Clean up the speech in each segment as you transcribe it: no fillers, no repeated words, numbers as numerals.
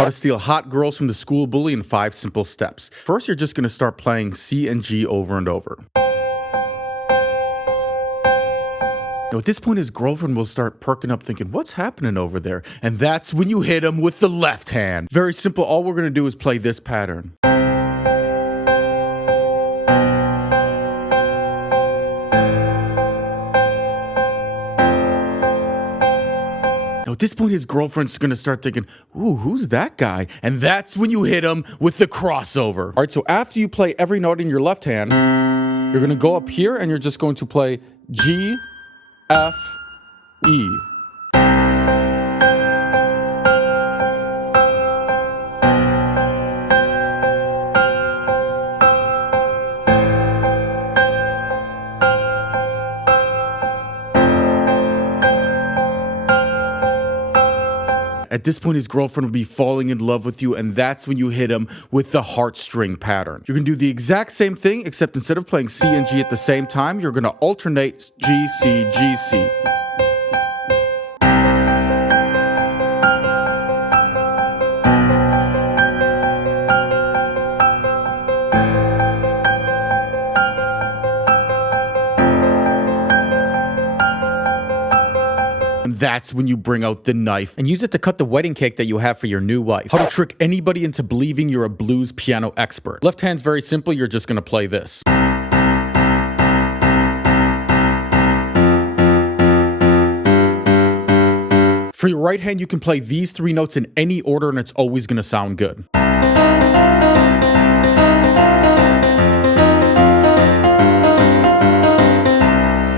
How to steal hot girls from the school bully in 5 simple steps. First, you're just going to start playing C and G over and over. Now, at this point, his girlfriend will start perking up thinking, what's happening over there? And that's when you hit him with the left hand. Very simple. All we're going to do is play this pattern. Now, at this point, his girlfriend's going to start thinking, ooh, who's that guy? And that's when you hit him with the crossover. All right, so after you play every note in your left hand, you're going to go up here and you're just going to play G, F, E. At this point, his girlfriend will be falling in love with you, and that's when you hit him with the heartstring pattern. You're going to do the exact same thing, except instead of playing C and G at the same time, you're going to alternate G, C, G, C. That's when you bring out the knife and use it to cut the wedding cake that you have for your new wife. How to trick anybody into believing you're a blues piano expert. Left hand's very simple. You're just going to play this. For your right hand, you can play these 3 notes in any order and it's always going to sound good.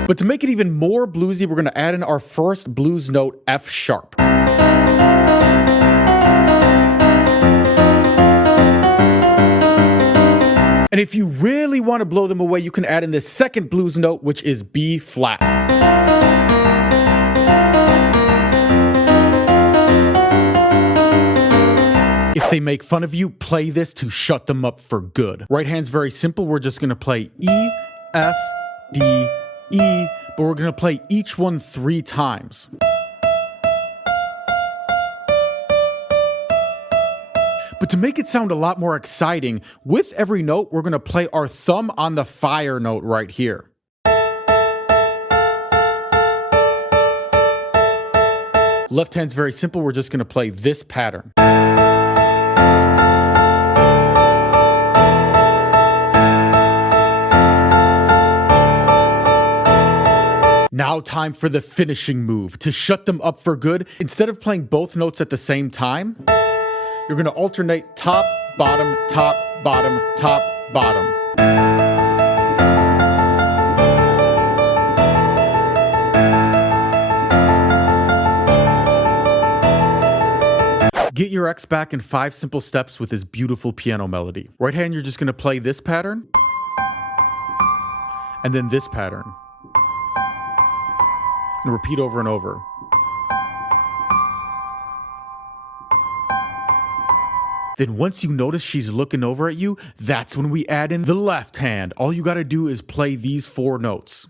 But to make it even more bluesy, we're going to add in our first blues note, F sharp. And if you really want to blow them away, you can add in the second blues note, which is B flat. If they make fun of you, play this to shut them up for good. Right hand's very simple. We're just going to play E, F, D, E, but we're going to play each one 3 times. But to make it sound a lot more exciting, with every note, we're going to play our thumb on the fire note right here. Left hand's very simple. We're just going to play this pattern. Now time for the finishing move. To shut them up for good, instead of playing both notes at the same time, you're going to alternate top, bottom, top, bottom, top, bottom. Get your ex back in 5 simple steps with this beautiful piano melody. Right hand, you're just going to play this pattern, and then this pattern. And repeat over and over. Then once you notice she's looking over at you, that's when we add in the left hand. All you gotta do is play these 4 notes.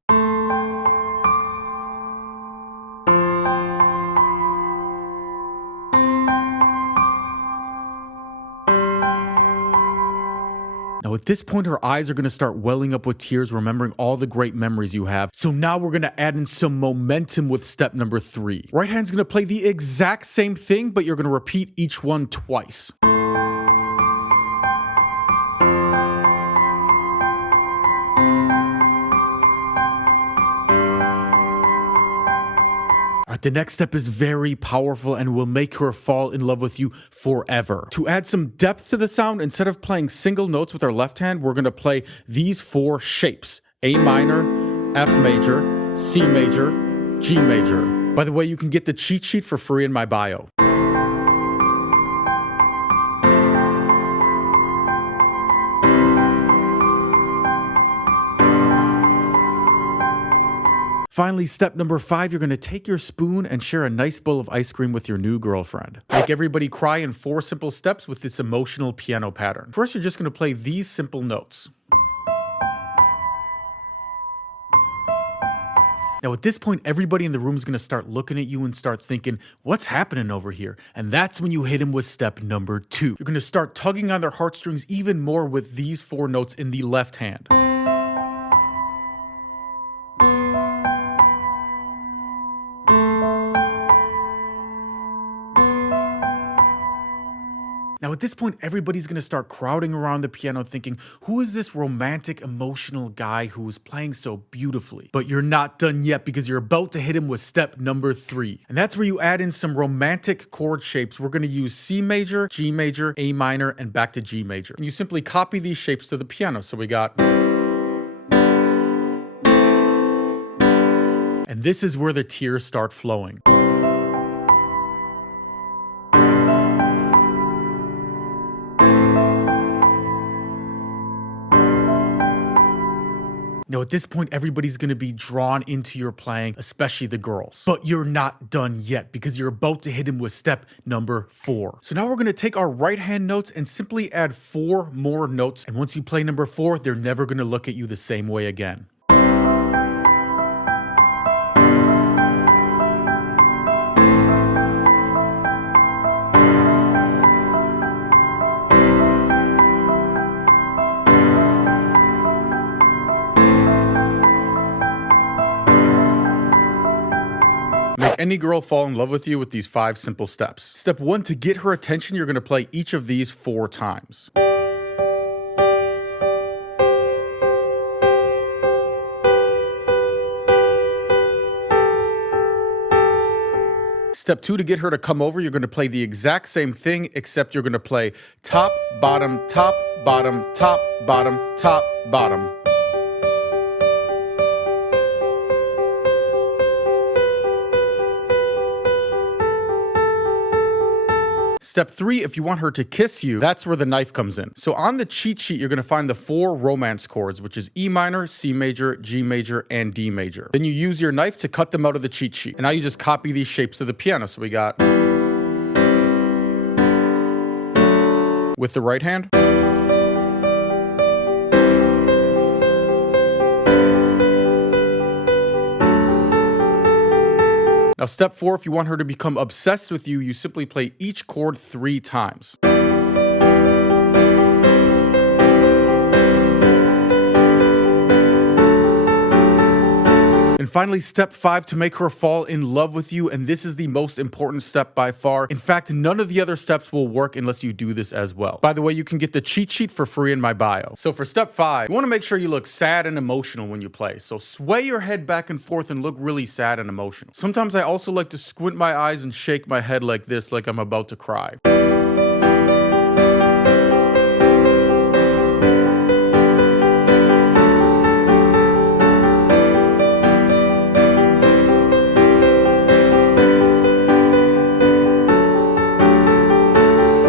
Now at this point, her eyes are going to start welling up with tears, remembering all the great memories you have. So now we're going to add in some momentum with step number 3. Right hand's going to play the exact same thing, but you're going to repeat each one twice. The next step is very powerful and will make her fall in love with you forever. To add some depth to the sound, instead of playing single notes with our left hand, we're going to play these 4 shapes: A minor, F major, C major, G major. By the way, you can get the cheat sheet for free in my bio. Finally, step number 5, you're going to take your spoon and share a nice bowl of ice cream with your new girlfriend. Make everybody cry in 4 simple steps with this emotional piano pattern. First, you're just going to play these simple notes. Now, at this point, everybody in the room is going to start looking at you and start thinking, what's happening over here? And that's when you hit him with step number 2. You're going to start tugging on their heartstrings even more with these 4 notes in the left hand. Now, at this point, everybody's going to start crowding around the piano thinking, who is this romantic, emotional guy who is playing so beautifully? But you're not done yet because you're about to hit him with step number 3. And that's where you add in some romantic chord shapes. We're going to use C major, G major, A minor, and back to G major. And you simply copy these shapes to the piano. So we got... And this is where the tears start flowing. Now, at this point, everybody's going to be drawn into your playing, especially the girls. But you're not done yet because you're about to hit him with step number 4. So now we're going to take our right hand notes and simply add 4 more notes. And once you play number 4, they're never going to look at you the same way again. Make any girl fall in love with you with these 5 simple steps. Step 1, to get her attention, you're going to play each of these 4 times. Step 2, to get her to come over, you're going to play the exact same thing, except you're going to play top, bottom, top, bottom, top, bottom, top, bottom. Step 3, if you want her to kiss you, that's where the knife comes in. So on the cheat sheet, you're going to find the 4 romance chords, which is E minor, C major, G major, and D major. Then you use your knife to cut them out of the cheat sheet. And now you just copy these shapes to the piano. So we got... with the right hand. Now, step 4, if you want her to become obsessed with you, you simply play each chord 3 times. And finally, step 5, to make her fall in love with you. And this is the most important step by far. In fact, none of the other steps will work unless you do this as well. By the way, you can get the cheat sheet for free in my bio. So for step 5, you want to make sure you look sad and emotional when you play. So sway your head back and forth and look really sad and emotional. Sometimes I also like to squint my eyes and shake my head like this, like I'm about to cry.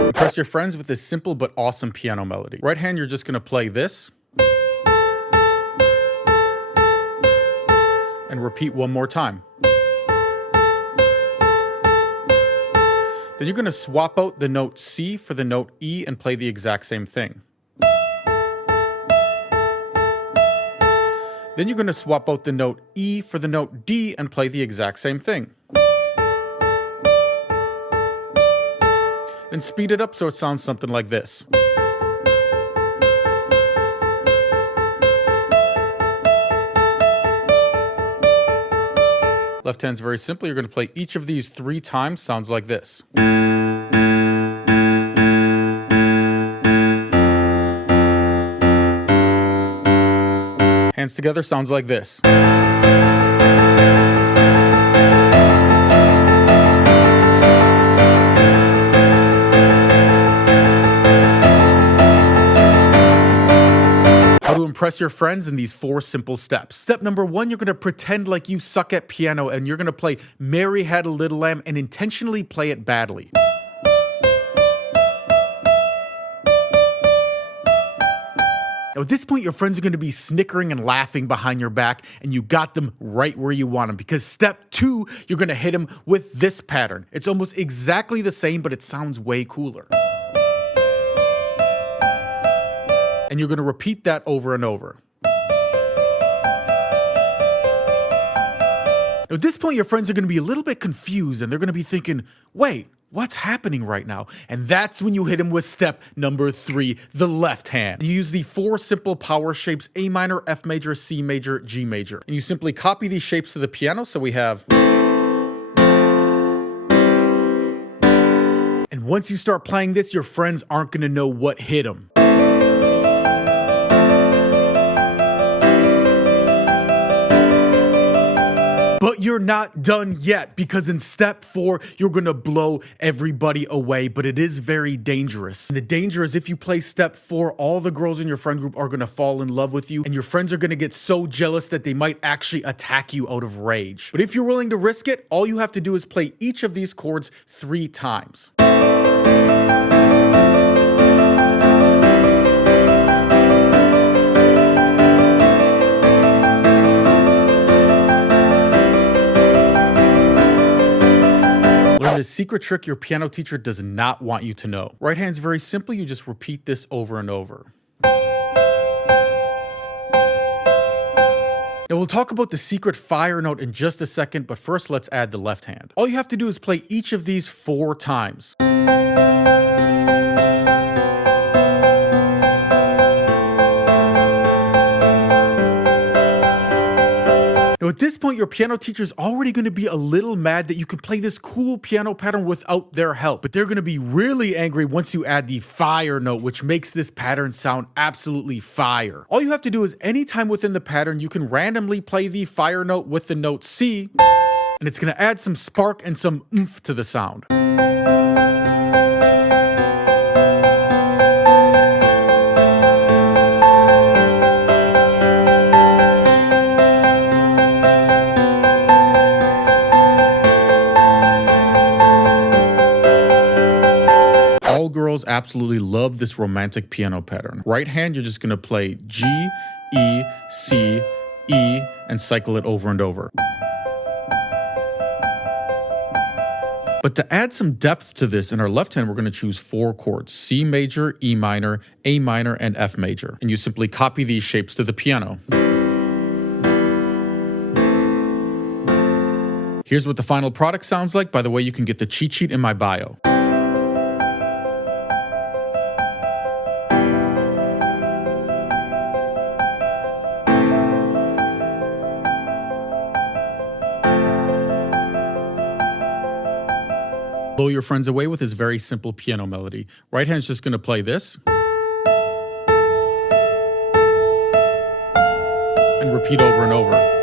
Impress your friends with this simple but awesome piano melody. Right hand, you're just going to play this. And repeat one more time. Then you're going to swap out the note C for the note E and play the exact same thing. Then you're going to swap out the note E for the note D and play the exact same thing. Then speed it up so it sounds something like this. Left hand's very simple. You're going to play each of these 3 times. Sounds like this. Hands together sounds like this. How to impress your friends in these 4 simple steps. Step number 1, you're going to pretend like you suck at piano and you're going to play Mary Had a Little Lamb and intentionally play it badly. Now, at this point, your friends are going to be snickering and laughing behind your back, and you got them right where you want them, because step 2, you're going to hit them with this pattern. It's almost exactly the same, but it sounds way cooler. And you're going to repeat that over and over. Now, at this point, your friends are going to be a little bit confused and they're going to be thinking, wait, what's happening right now? And that's when you hit him with step number 3, the left hand. You use the 4 simple power shapes, A minor, F major, C major, G major. And you simply copy these shapes to the piano. So we have... And once you start playing this, your friends aren't going to know what hit them. But you're not done yet, because in step 4, you're gonna blow everybody away, but it is very dangerous. And the danger is if you play step 4, all the girls in your friend group are gonna fall in love with you, and your friends are gonna get so jealous that they might actually attack you out of rage. But if you're willing to risk it, all you have to do is play each of these chords 3 times. The secret trick your piano teacher does not want you to know. Right hand's very simple, you just repeat this over and over. Now we'll talk about the secret fire note in just a second, but first let's add the left hand. All you have to do is play each of these 4 times. Now at this point, your piano teacher is already going to be a little mad that you can play this cool piano pattern without their help, but they're going to be really angry once you add the fire note, which makes this pattern sound absolutely fire. All you have to do is anytime within the pattern, you can randomly play the fire note with the note C, and it's going to add some spark and some oomph to the sound. All girls absolutely love this romantic piano pattern. Right hand, you're just gonna play G, E, C, E, and cycle it over and over. But to add some depth to this, in our left hand, we're gonna choose 4 chords: C major, E minor, A minor, and F major. And you simply copy these shapes to the piano. Here's what the final product sounds like. By the way, you can get the cheat sheet in my bio. Blow your friends away with this very simple piano melody. Right hand's just gonna play this. And repeat over and over.